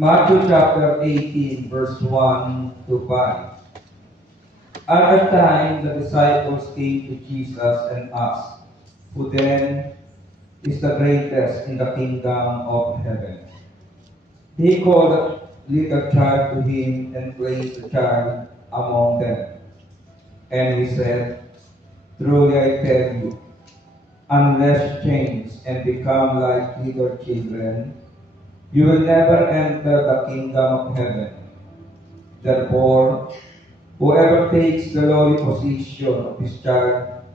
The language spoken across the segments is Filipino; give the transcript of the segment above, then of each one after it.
Matthew chapter 18, verse 1 to 5. At that time, the disciples came to Jesus and asked, "Who then is the greatest in the kingdom of heaven?" He called a little child to him and placed the child among them. And he said, "Truly I tell you, unless you change and become like little children, you will never enter the kingdom of heaven. Therefore, whoever takes the lowly position of this child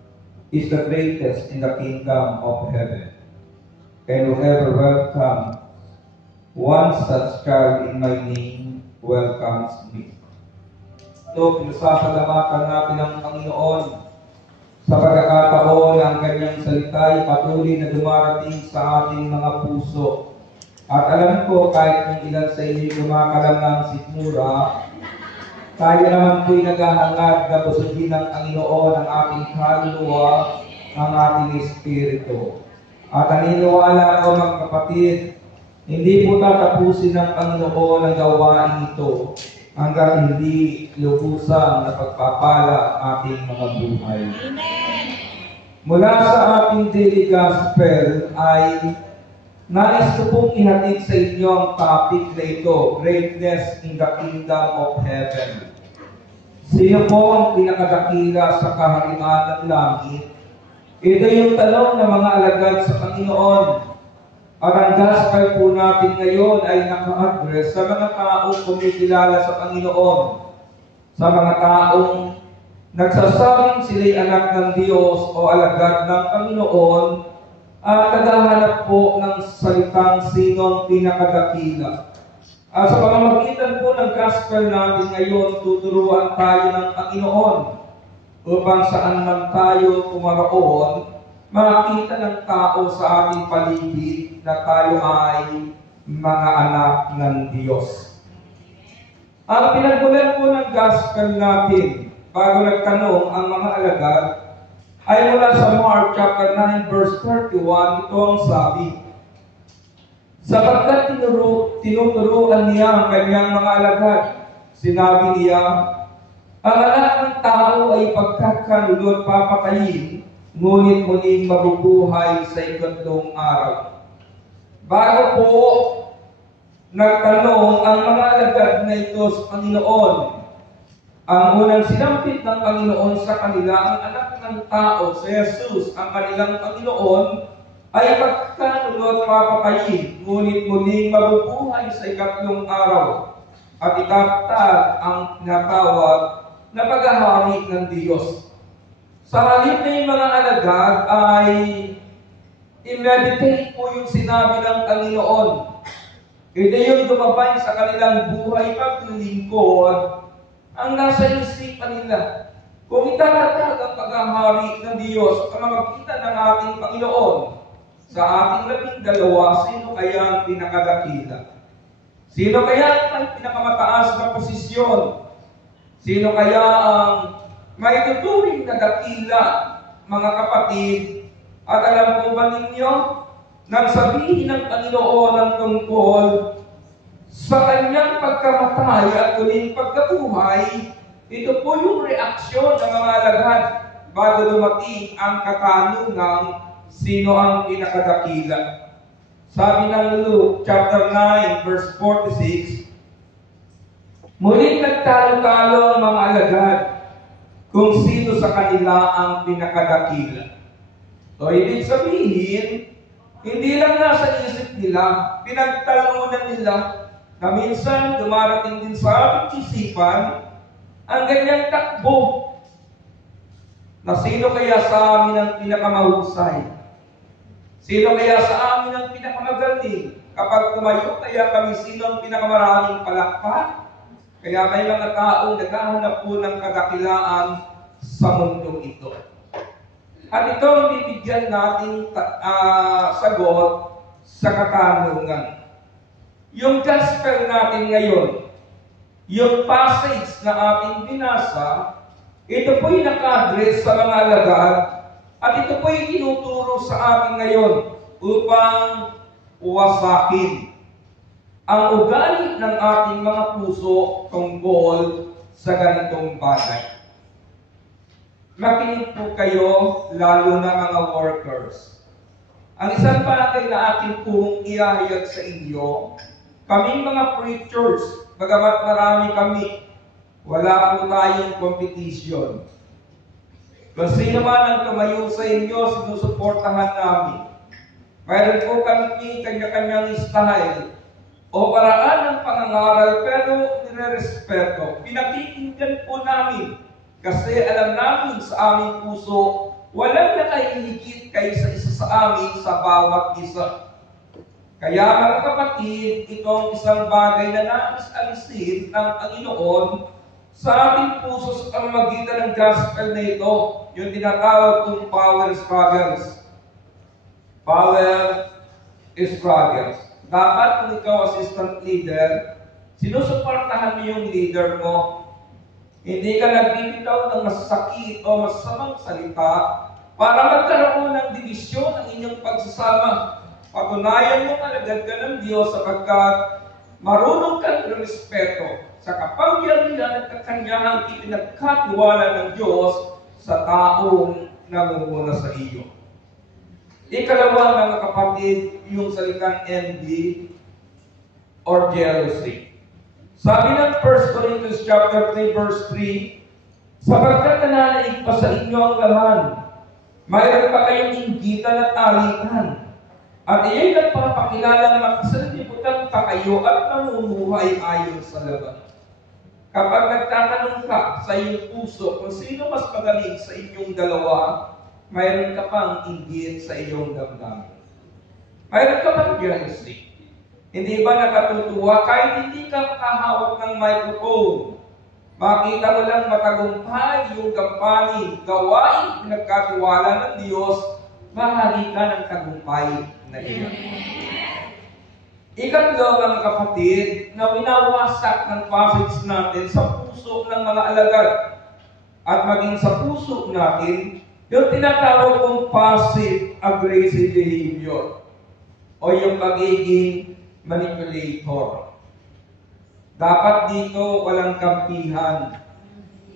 is the greatest in the kingdom of heaven. And whoever welcomes one such child in my name welcomes me." Ito, pinasasalamatan natin ang Panginoon sa pagkakataon ang kanyang salita ay patuloy na dumarating sa ating mga puso. At alam ko, kahit kung ilan sa inyo kumakalam ng sikmura, tayo naman po'y naghahangad na busugin ng Panginoon ang ating kaluluwa, ang ating espiritu. At naniniwala ko, mga kapatid, hindi po tatapusin ng Panginoon ang gawain ito hanggang hindi lubusan na pagpapala ating mga buhay. Amen. Mula sa ating daily gospel ay nais ko pong ihatid sa inyo ang topic na ito, Greatness in the Kingdom of Heaven. Sino po ang pinakadakila sa kaharian ng langit? Ito yung tanong ng mga alagad sa Panginoon. At ang gospel po natin ngayon ay naka-address sa mga taong kumikilala sa Panginoon, sa mga taong nagsasabing sila'y anak ng Diyos o alagad ng Panginoon, at naghahanap po ng salitang sinong pinakadakila. At sa pamamagitan po ng gospel natin ngayon, tuturuan tayo ng Panginoon upang saan man tayo pumaroon, makita ng tao sa ating paligid na tayo ay mga anak ng Diyos. Ang pinagmulan po ng gospel natin, bago nagtanong ang mga alagad, ay mula sa Mark chapter 9 verse 31, ito ang sabi, "Sapagkat tinuturuan niya ang kanyang mga alagad, sinabi niya, ang anak ng tao ay pagkakalulod papatayin, ngunit muling mabubuhay sa ikatlong araw." Bago po nagtanong ang mga alagad na ito sa Panginoon, ang unang sinampit ng Panginoon sa kanila, ang anak ng tao, si Jesus, ang kanilang Panginoon, ay pagkakulot papatayin, ngunit muling mabubuhay sa ikatlong araw, at itatag ang tinatawag na paghahari ng Diyos. Sa halip na yung mga alagad ay i-meditate po yung sinabi ng Panginoon. Ito yung dumabay sa kanilang buhay paglilingkod, ang nasa isipan nila. Kung itatatag ang paghahari ng Diyos sa pamamagitan ng ating Panginoon, sa ating 12, sino kaya ang pinakadakila? Sino kaya ang pinakamataas na posisyon? Sino kaya ang maituturing na dakila, mga kapatid? At alam po ba ninyo, nang sabihin ng Panginoon ang tungkol sa kanyang pagkamatay at muling pagkabuhay, ito po yung reaksyon ng mga alagad bago dumating ang katanungang sino ang pinakadakila. Sabi ng Luke chapter 9 verse 46, muling nagtalo-talo ang mga alagad kung sino sa kanila ang pinakadakila. So, ibig sabihin, hindi lang nasa isip nila, pinagtalunan nila, na minsan dumarating din sa ating isipan ang ganyang takbo na sino kaya sa amin ang pinakamahusay? Sino kaya sa amin ang pinakamagaling? Kapag tumayo kaya kami, sino ang pinakamaraming palakpak? Kaya may mga taong naghahanap po ng kadakilaan sa mundong ito. At ito ang bibigyan natin sagot sa katanungan. Yung gospel natin ngayon, yung passage na ating binasa, ito po'y naka-address sa mga alagad at ito po'y tinuturo sa atin ngayon upang uwasakin. ang ugali ng ating mga puso tungkol sa ganitong bagay. Makinig po kayo, lalo na mga workers. Ang isang bagay na ating pong ihahayag sa inyo, kaming mga preachers, bagamat marami kami, wala po tayong competition. Kung sino man ang tumayo sa inyo, sinusuportahan namin. Mayroon po kami kanya-kanyang style o paraan ng pangangaral, pero nire-respeto. Pinakikinggan po namin kasi alam namin sa aming puso, walang nakahihigit kaysa isa sa amin sa bawat isa. Kaya mga kapatid, itong isang bagay na nais-alisin ng Panginoon sa ating puso sa pamamagitan ng gospel na ito, yung tinatawag kong power struggles. Power struggles. Dapat kung ikaw assistant leader, sinusuportahan mo yung leader mo. Hindi ka nagbibitaw ng masakit o masamang salita para magkaroon ng divisyon ng inyong pagsasama. Patunayan mo kalagad ka ng Diyos sapagkat marunong kang respeto sa kapangyarihan at kakanyahang ipinagkatiwala ng Diyos sa taong namumuna sa iyo. Ikalawa, mga kapatid, yung salitang envy or jealousy. Sabi ng 1 Corinthians chapter 3 verse 3, sapagkat nananaig pa sa inyo ang laman, mayroon pa kayong inggitan at alitan, at iyo'y nagpapakilala na makasalimutan pa kayo at namumuhay ayon sa laban. Kapag nagtatanong ka sa iyong puso kung sino mas magaling sa inyong dalawa, mayroon ka pang inggit sa iyong damdamin. Mayroon ka pang jealousy. Hindi ba nakatutuwa kahit hindi ka makahawak ng microphone? Makita mo lang matagumpay yung gampanin, gawain, pinagkatiwala ng Diyos, mahali ka ng tagumpay na iyon. Ikatlo, mga kapatid, na winawasak ng passage natin sa puso ng mga alagad at maging sa puso natin, yung tinatawag kong passive-aggressive behavior o yung pagiging manipulator. Dapat dito walang kampihan.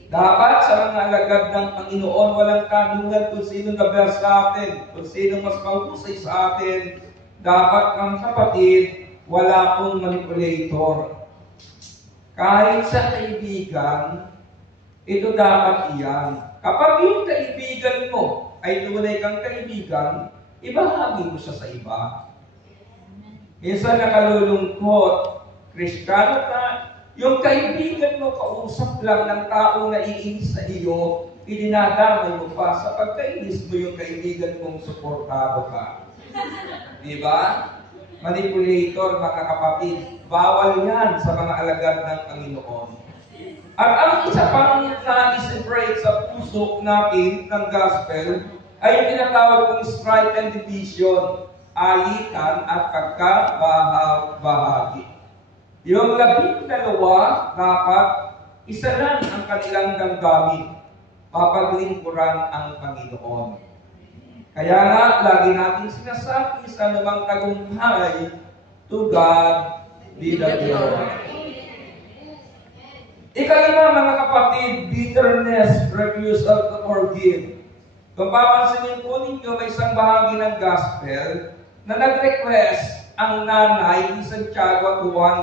Dapat sa mga alagad ng Panginoon walang kadungan kung sino na best sa atin, kung sino mas mahusay sa atin. Dapat ang kapatid, wala pong manipulator. Kahit sa kaibigan, ito dapat iyan. Kapag yung kaibigan mo ay tunay kang kaibigan, ibahagi mo siya sa iba. Minsan nakalulungkot, Kristiyano ka, yung kaibigan mo kausap lang ng tao na iinis sa iyo, idinadamay mo pa sa pagkainis mo yung kaibigan mong suportado ka. Di ba? Manipulator, mga kapatid, bawal yan sa mga alagad ng Panginoon. At ang isa pang na-celebrate sa puso natin ng gospel ay yung tinatawag kong strife and division, alitan at pagkabahagi. Yung 12 dapat isa lang ang kanilang damdamin, papaglingkuran ang Panginoon. Kaya nga, lagi natin sinasabi sa namang tagumpay, to God be the glory. Ikalima, mga kapatid, bitterness, refusal to forgive. Kung papansinin po ninyo, may isang bahagi ng gospel na nag-request ang nanay ni Santiago at Juan.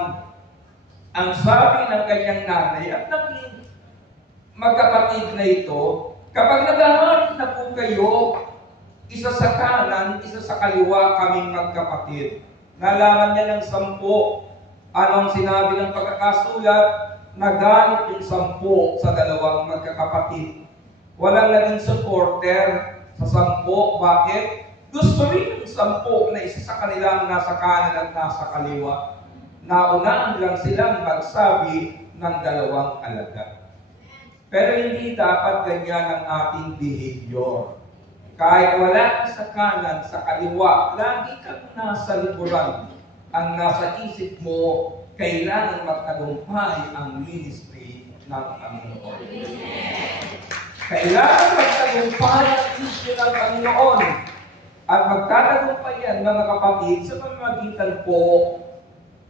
Ang sabi ng kanyang nanay at naging magkapatid na ito, kapag naghahanap na po kayo, isa sa kanan, isa sa kaliwa kaming magkapatid. Nalaman niya ng 10. Anong sinabi ng pagkakasulat? Nagalit yung 10 sa dalawang magkakapatid. Walang naging supporter sa 10. Bakit? Gusto rin ng 10 na isa sa kanila ang nasa kanan at nasa kaliwa. Naunaan lang silang magsabi ng dalawang alagad. Pero hindi dapat ganyan ang ating behavior. Kahit wala ka sa kanan, sa kaliwa, lagi kang nasa likuran. Ang nasa isip mo, kailangan magtagumpay ang ministry ng Panginoon. Kailangan magtagumpay ang ministry ng Panginoon. At magtatagumpay yan, mga kapatid, sa pamamagitan po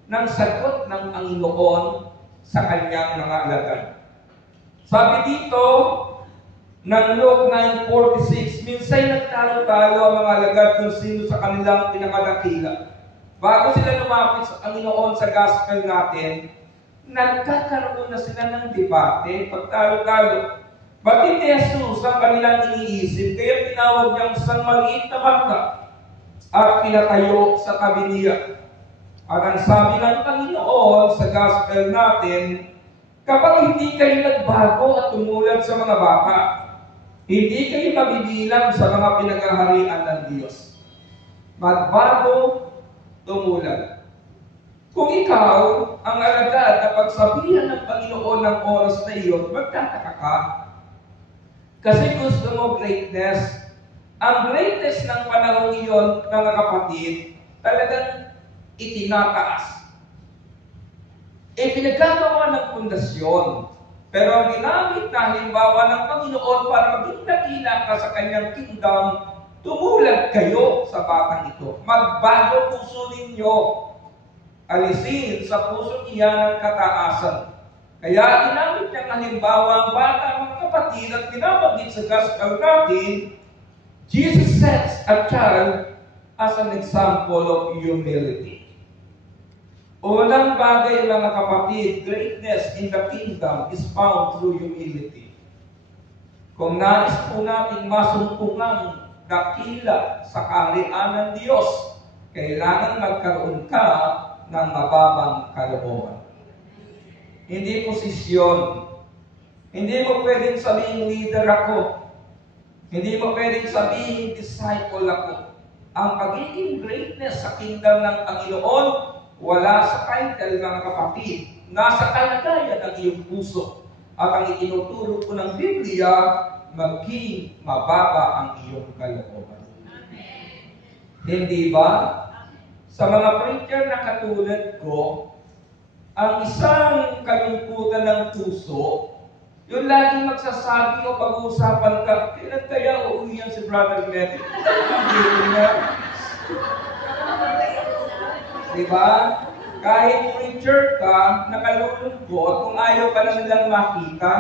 ng sagot ng Panginoon sa kanyang mga alagad. Sabi dito, ng Luke 9:46, minsan nagtalo-talo ang mga alagad kung sino sa kanilang pinakadakila. Bago sila lumapit sa Panginoon sa gospel natin, nagkakaroon na sila ng debate, pagtalo-talo. Bakit ni Jesus ang kanilang iniisip? Kaya tinawag niyang isang maliit na bata at pinatayo sa tabi niya. At ang sabi ng Panginoon sa gospel natin, kapag hindi kayo nagbago at tumulad sa mga bata, hindi kayo mabibilang sa mga pinagaharian ng Diyos. Magbago, tumulad. Kung ikaw ang alagad na pagsabihan ng Panginoon ng oras na iyon, magtataka ka. Kasi gusto mo greatness. Ang greatness ng panahon iyon, mga kapatid, talagang itinataas. Pinagkagawa ng pundasyon. Pero ang ginamit na halimbawa ng Panginoon para maging nakila ka sa kanyang kingdom, tumulad kayo sa batang ito. Magbago puso ninyo. Alisin sa puso niya ng kataasan. Kaya ginamit niyang halimbawa ang bata, mga kapatid, at pinabanggit sa gospel natin, Jesus sets a child as an example of humility. Unang bagay, mga kapatid, greatness in the kingdom is found through humility. Kung nais po natin masumpungang dakila sa kaharian ng Diyos, kailangan magkaroon ka ng mababang kalooban. Hindi posisyon. Hindi mo pwedeng sabihin leader ako. Hindi mo pwedeng sabihin disciple ako. Ang pagiging greatness sa kingdom ng Panginoon, wala sa title, mga kapatid. Nasa kalagayan ng iyong puso. At ang itinuturo ko ng Biblia, maging mababa ang iyong kalooban. Hindi ba? Sa mga preacher na katulad ko, ang isang kalungkutan ng puso, yung laging magsasabi o pag-uusapan ka, kailan kaya uuwi yan si Brother Medic? Diba? Kahit preacher ka, nakalulungkot kung ayaw ka na nilang makita.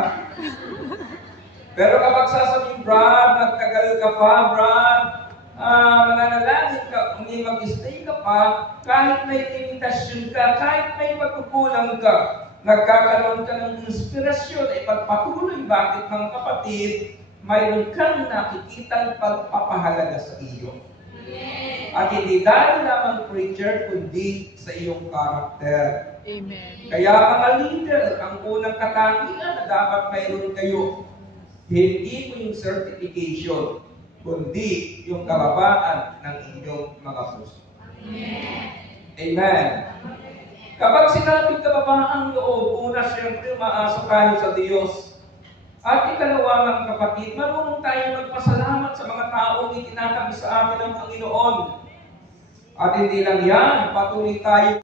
Pero kapag sasabihin, Brad, nagtagal ka pa, Brad, mananalangin ka, hindi mag-stay ka pa, kahit may limitasyon ka, kahit may pagkukulang ka, nagkakaroon ka ng inspirasyon, pagpatuloy. Bakit, mga kapatid, mayroon kang nakikitang pagpapahalaga sa iyo. At hindi dahil lamang preacher, kundi sa iyong karakter. Amen. Kaya mga leader, ang unang katangian na dapat mayroon kayo, hindi mo yung certification, kundi yung kababaan ng inyong mga puso. Amen. Kapag sinabing kababaang loob, una siyempre maasa tayo sa Diyos. At ikalawa, mga kapatid, marunong tayo magpasalamat sa mga taong itinatabi sa atin ng Panginoon. At hindi lang yan, patuloy tayo